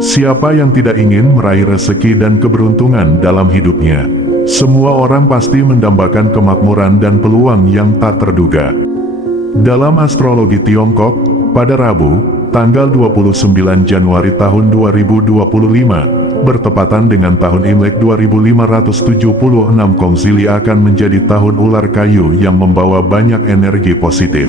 Siapa yang tidak ingin meraih rezeki dan keberuntungan dalam hidupnya? Semua orang pasti mendambakan kemakmuran dan peluang yang tak terduga. Dalam astrologi Tiongkok, pada Rabu, tanggal 29 Januari tahun 2025, bertepatan dengan tahun Imlek 2576 Kongzili akan menjadi tahun ular kayu yang membawa banyak energi positif.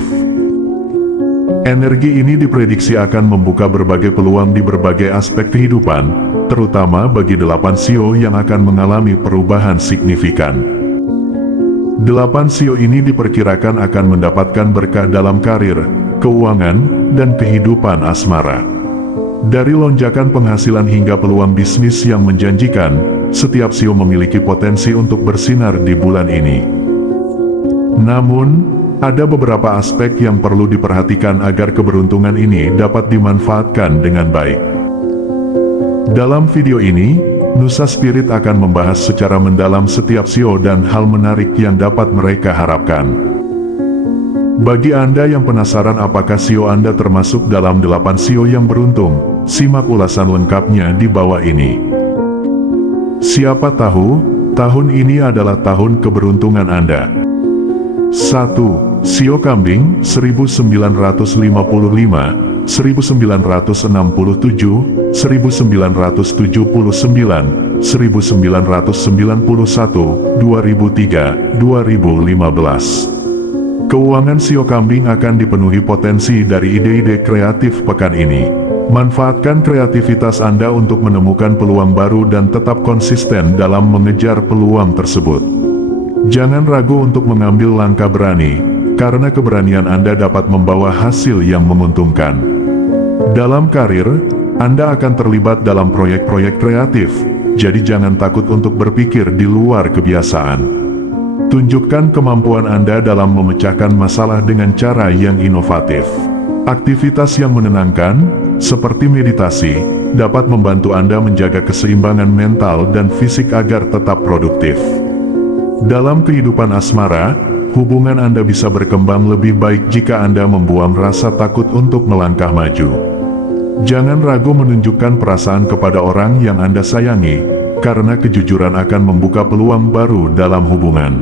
Energi ini diprediksi akan membuka berbagai peluang di berbagai aspek kehidupan, terutama bagi 8 sio yang akan mengalami perubahan signifikan. 8 sio ini diperkirakan akan mendapatkan berkah dalam karir, keuangan, dan kehidupan asmara. Dari lonjakan penghasilan hingga peluang bisnis yang menjanjikan, setiap sio memiliki potensi untuk bersinar di bulan ini. Namun, ada beberapa aspek yang perlu diperhatikan agar keberuntungan ini dapat dimanfaatkan dengan baik. Dalam video ini, Nusa Spirit akan membahas secara mendalam setiap sio dan hal menarik yang dapat mereka harapkan. Bagi Anda yang penasaran apakah sio Anda termasuk dalam 8 sio yang beruntung, simak ulasan lengkapnya di bawah ini. Siapa tahu, tahun ini adalah tahun keberuntungan Anda. 1. Sio Kambing, 1955, 1967, 1979, 1991, 2003, 2015. Keuangan Sio Kambing akan dipenuhi potensi dari ide-ide kreatif pekan ini. Manfaatkan kreativitas Anda untuk menemukan peluang baru dan tetap konsisten dalam mengejar peluang tersebut. Jangan ragu untuk mengambil langkah berani, karena keberanian Anda dapat membawa hasil yang menguntungkan. Dalam karir, Anda akan terlibat dalam proyek-proyek kreatif, jadi jangan takut untuk berpikir di luar kebiasaan. Tunjukkan kemampuan Anda dalam memecahkan masalah dengan cara yang inovatif. Aktivitas yang menenangkan, seperti meditasi, dapat membantu Anda menjaga keseimbangan mental dan fisik agar tetap produktif. Dalam kehidupan asmara, hubungan Anda bisa berkembang lebih baik jika Anda membuang rasa takut untuk melangkah maju. Jangan ragu menunjukkan perasaan kepada orang yang Anda sayangi, karena kejujuran akan membuka peluang baru dalam hubungan.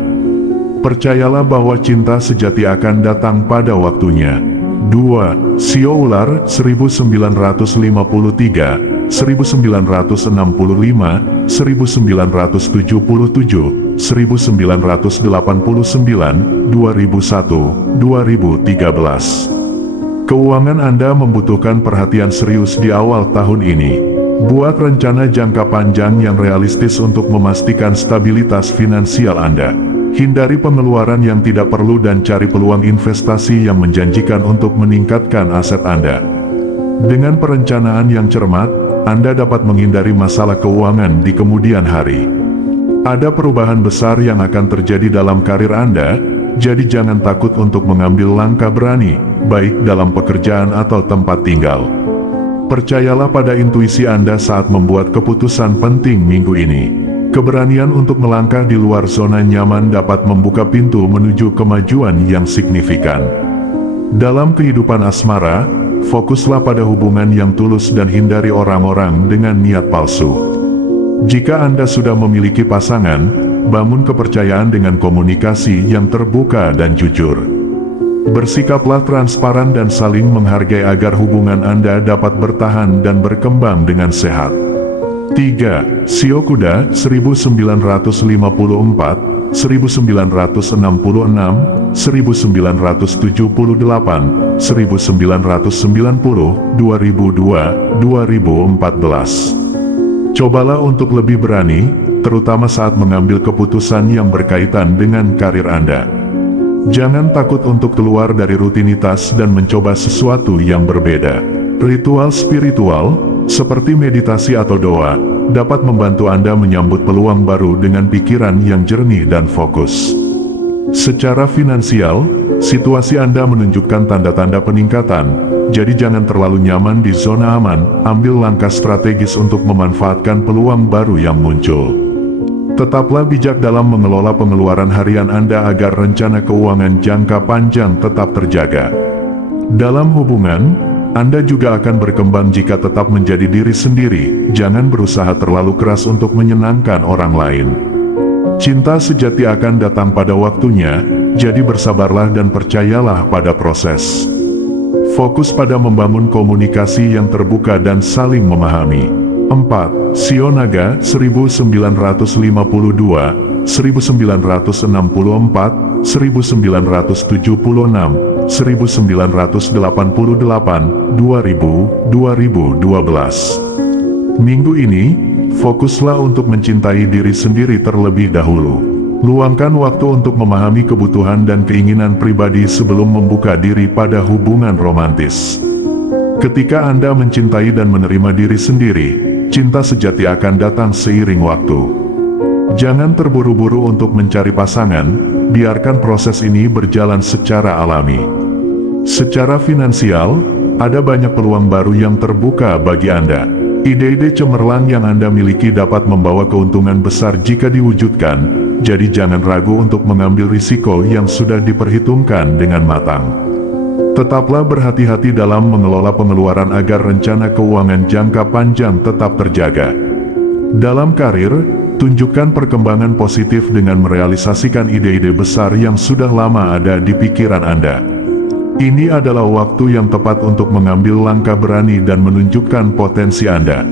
Percayalah bahwa cinta sejati akan datang pada waktunya. 2. Sio Ular, 1953, 1965, 1977, 1989, 2001, 2013. Keuangan Anda membutuhkan perhatian serius di awal tahun ini. Buat rencana jangka panjang yang realistis untuk memastikan stabilitas finansial Anda. Hindari pengeluaran yang tidak perlu dan cari peluang investasi yang menjanjikan untuk meningkatkan aset Anda. Dengan perencanaan yang cermat, Anda dapat menghindari masalah keuangan di kemudian hari. Ada perubahan besar yang akan terjadi dalam karir Anda, jadi jangan takut untuk mengambil langkah berani, baik dalam pekerjaan atau tempat tinggal. Percayalah pada intuisi Anda saat membuat keputusan penting minggu ini. Keberanian untuk melangkah di luar zona nyaman dapat membuka pintu menuju kemajuan yang signifikan. Dalam kehidupan asmara, fokuslah pada hubungan yang tulus dan hindari orang-orang dengan niat palsu. Jika Anda sudah memiliki pasangan, bangun kepercayaan dengan komunikasi yang terbuka dan jujur. Bersikaplah transparan dan saling menghargai agar hubungan Anda dapat bertahan dan berkembang dengan sehat. 3. Sio Kuda, 1954, 1966, 1978, 1990, 2002, 2014. Cobalah untuk lebih berani, terutama saat mengambil keputusan yang berkaitan dengan karir Anda. Jangan takut untuk keluar dari rutinitas dan mencoba sesuatu yang berbeda. Ritual spiritual, seperti meditasi atau doa, dapat membantu Anda menyambut peluang baru dengan pikiran yang jernih dan fokus. Secara finansial, situasi Anda menunjukkan tanda-tanda peningkatan. Jadi jangan terlalu nyaman di zona aman, ambil langkah strategis untuk memanfaatkan peluang baru yang muncul. Tetaplah bijak dalam mengelola pengeluaran harian Anda agar rencana keuangan jangka panjang tetap terjaga. Dalam hubungan, Anda juga akan berkembang jika tetap menjadi diri sendiri. Jangan berusaha terlalu keras untuk menyenangkan orang lain. Cinta sejati akan datang pada waktunya, jadi bersabarlah dan percayalah pada proses. Fokus pada membangun komunikasi yang terbuka dan saling memahami. 4. Shio Naga 1952, 1964, 1976, 1988, 2000, 2012. Minggu ini, fokuslah untuk mencintai diri sendiri terlebih dahulu. Luangkan waktu untuk memahami kebutuhan dan keinginan pribadi sebelum membuka diri pada hubungan romantis. Ketika Anda mencintai dan menerima diri sendiri, cinta sejati akan datang seiring waktu. Jangan terburu-buru untuk mencari pasangan, biarkan proses ini berjalan secara alami. Secara finansial, ada banyak peluang baru yang terbuka bagi Anda. Ide-ide cemerlang yang Anda miliki dapat membawa keuntungan besar jika diwujudkan, jadi jangan ragu untuk mengambil risiko yang sudah diperhitungkan dengan matang. Tetaplah berhati-hati dalam mengelola pengeluaran agar rencana keuangan jangka panjang tetap terjaga. Dalam karir, tunjukkan perkembangan positif dengan merealisasikan ide-ide besar yang sudah lama ada di pikiran Anda. Ini adalah waktu yang tepat untuk mengambil langkah berani dan menunjukkan potensi Anda.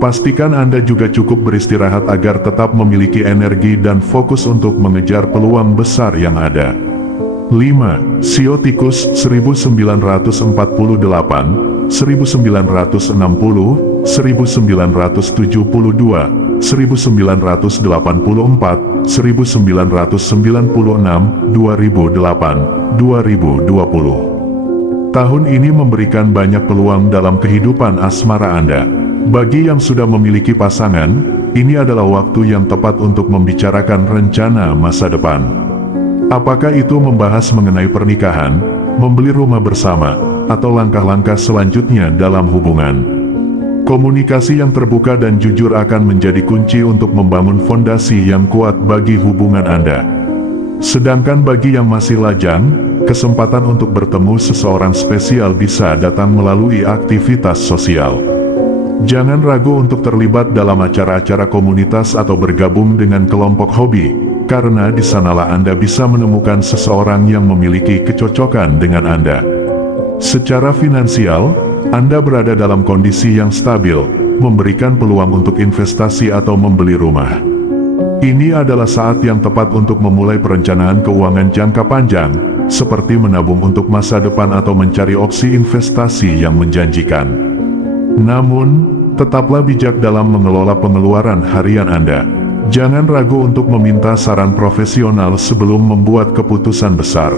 Pastikan Anda juga cukup beristirahat agar tetap memiliki energi dan fokus untuk mengejar peluang besar yang ada. 5. Shio Tikus 1948, 1960, 1972, 1984, 1996, 2008, 2020. Tahun ini memberikan banyak peluang dalam kehidupan asmara Anda. Bagi yang sudah memiliki pasangan, ini adalah waktu yang tepat untuk membicarakan rencana masa depan. Apakah itu membahas mengenai pernikahan, membeli rumah bersama, atau langkah-langkah selanjutnya dalam hubungan. Komunikasi yang terbuka dan jujur akan menjadi kunci untuk membangun fondasi yang kuat bagi hubungan Anda. Sedangkan bagi yang masih lajang, kesempatan untuk bertemu seseorang spesial bisa datang melalui aktivitas sosial. Jangan ragu untuk terlibat dalam acara-acara komunitas atau bergabung dengan kelompok hobi, karena di sanalah Anda bisa menemukan seseorang yang memiliki kecocokan dengan Anda. Secara finansial, Anda berada dalam kondisi yang stabil, memberikan peluang untuk investasi atau membeli rumah. Ini adalah saat yang tepat untuk memulai perencanaan keuangan jangka panjang, seperti menabung untuk masa depan atau mencari opsi investasi yang menjanjikan. Namun, tetaplah bijak dalam mengelola pengeluaran harian Anda. Jangan ragu untuk meminta saran profesional sebelum membuat keputusan besar.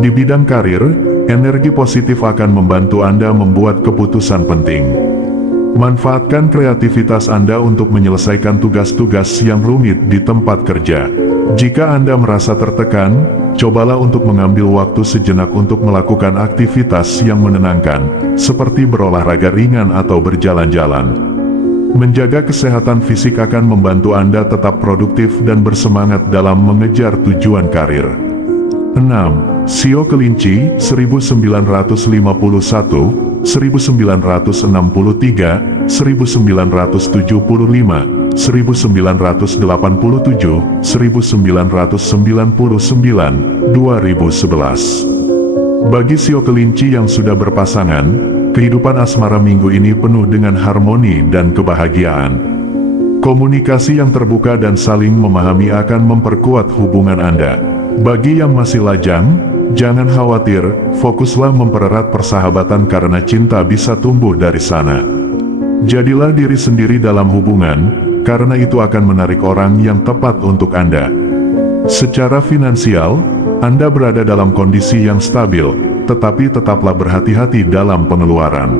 Di bidang karir, energi positif akan membantu Anda membuat keputusan penting. Manfaatkan kreativitas Anda untuk menyelesaikan tugas-tugas yang rumit di tempat kerja. Jika Anda merasa tertekan, cobalah untuk mengambil waktu sejenak untuk melakukan aktivitas yang menenangkan, seperti berolahraga ringan atau berjalan-jalan. Menjaga kesehatan fisik akan membantu Anda tetap produktif dan bersemangat dalam mengejar tujuan karir. 6. Shio Kelinci 1951, 1963, 1975, 1987, 1999, 2011. Bagi Shio Kelinci yang sudah berpasangan, kehidupan asmara minggu ini penuh dengan harmoni dan kebahagiaan. Komunikasi yang terbuka dan saling memahami akan memperkuat hubungan Anda. Bagi yang masih lajang, jangan khawatir, fokuslah mempererat persahabatan karena cinta bisa tumbuh dari sana. Jadilah diri sendiri dalam hubungan, karena itu akan menarik orang yang tepat untuk Anda. Secara finansial, Anda berada dalam kondisi yang stabil, tetapi tetaplah berhati-hati dalam pengeluaran.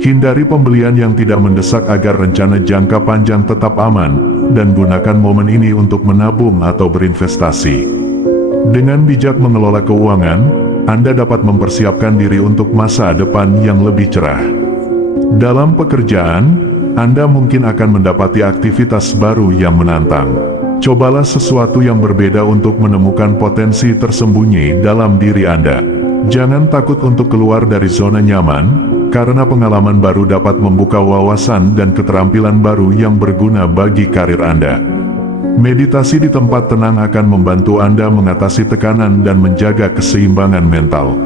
Hindari pembelian yang tidak mendesak agar rencana jangka panjang tetap aman, dan gunakan momen ini untuk menabung atau berinvestasi. Dengan bijak mengelola keuangan, Anda dapat mempersiapkan diri untuk masa depan yang lebih cerah. Dalam pekerjaan, Anda mungkin akan mendapati aktivitas baru yang menantang. Cobalah sesuatu yang berbeda untuk menemukan potensi tersembunyi dalam diri Anda. Jangan takut untuk keluar dari zona nyaman, karena pengalaman baru dapat membuka wawasan dan keterampilan baru yang berguna bagi karir Anda. Meditasi di tempat tenang akan membantu Anda mengatasi tekanan dan menjaga keseimbangan mental.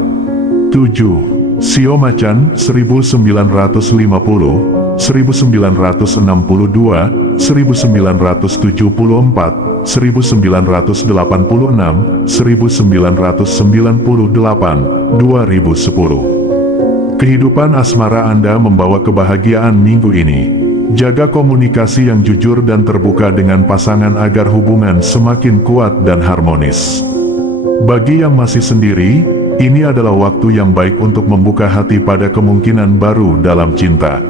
7. Sio Macan 1950, 1962, 1974, 1986, 1998, 2010. Kehidupan asmara Anda membawa kebahagiaan minggu ini. Jaga komunikasi yang jujur dan terbuka dengan pasangan agar hubungan semakin kuat dan harmonis. Bagi yang masih sendiri, ini adalah waktu yang baik untuk membuka hati pada kemungkinan baru dalam cinta.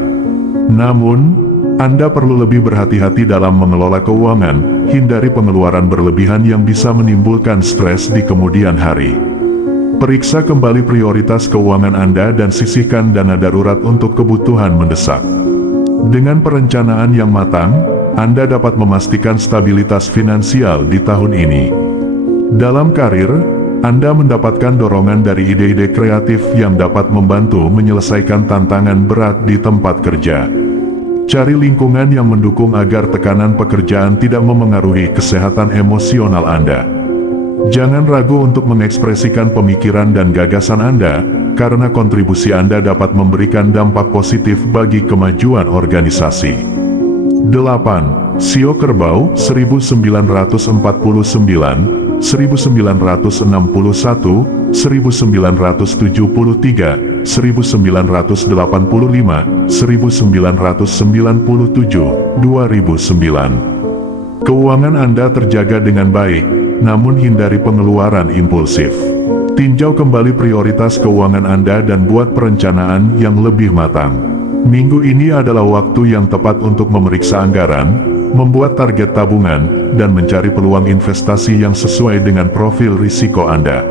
Namun, Anda perlu lebih berhati-hati dalam mengelola keuangan, hindari pengeluaran berlebihan yang bisa menimbulkan stres di kemudian hari. Periksa kembali prioritas keuangan Anda dan sisihkan dana darurat untuk kebutuhan mendesak. Dengan perencanaan yang matang, Anda dapat memastikan stabilitas finansial di tahun ini. Dalam karir, Anda mendapatkan dorongan dari ide-ide kreatif yang dapat membantu menyelesaikan tantangan berat di tempat kerja. Cari lingkungan yang mendukung agar tekanan pekerjaan tidak memengaruhi kesehatan emosional Anda. Jangan ragu untuk mengekspresikan pemikiran dan gagasan Anda, karena kontribusi Anda dapat memberikan dampak positif bagi kemajuan organisasi. 8. Sio Kerbau 1949, 1961, 1973, 1985, 1997, 2009. Keuangan Anda terjaga dengan baik, namun hindari pengeluaran impulsif. Tinjau kembali prioritas keuangan Anda dan buat perencanaan yang lebih matang. Minggu ini adalah waktu yang tepat untuk memeriksa anggaran, membuat target tabungan, dan mencari peluang investasi yang sesuai dengan profil risiko Anda.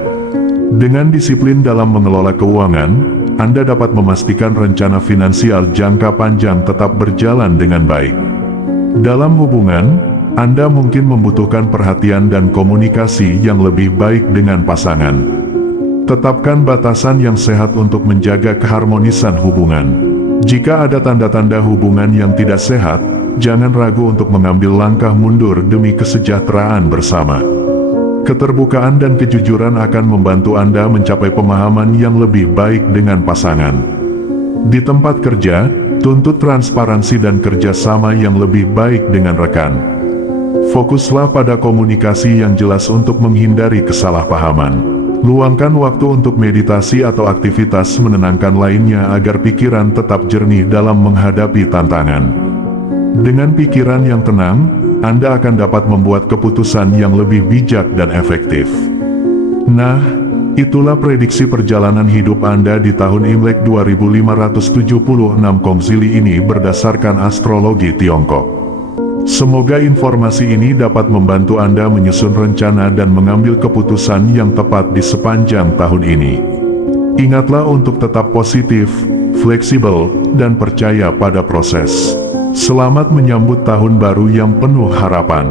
Dengan disiplin dalam mengelola keuangan, Anda dapat memastikan rencana finansial jangka panjang tetap berjalan dengan baik. Dalam hubungan, Anda mungkin membutuhkan perhatian dan komunikasi yang lebih baik dengan pasangan. Tetapkan batasan yang sehat untuk menjaga keharmonisan hubungan. Jika ada tanda-tanda hubungan yang tidak sehat, jangan ragu untuk mengambil langkah mundur demi kesejahteraan bersama. Keterbukaan dan kejujuran akan membantu Anda mencapai pemahaman yang lebih baik dengan pasangan. Di tempat kerja, tuntut transparansi dan kerjasama yang lebih baik dengan rekan. Fokuslah pada komunikasi yang jelas untuk menghindari kesalahpahaman. Luangkan waktu untuk meditasi atau aktivitas menenangkan lainnya agar pikiran tetap jernih dalam menghadapi tantangan. Dengan pikiran yang tenang, Anda akan dapat membuat keputusan yang lebih bijak dan efektif. Nah, itulah prediksi perjalanan hidup Anda di tahun Imlek 2576 Kongzili ini berdasarkan astrologi Tiongkok. Semoga informasi ini dapat membantu Anda menyusun rencana dan mengambil keputusan yang tepat di sepanjang tahun ini. Ingatlah untuk tetap positif, fleksibel, dan percaya pada proses. Selamat menyambut tahun baru yang penuh harapan.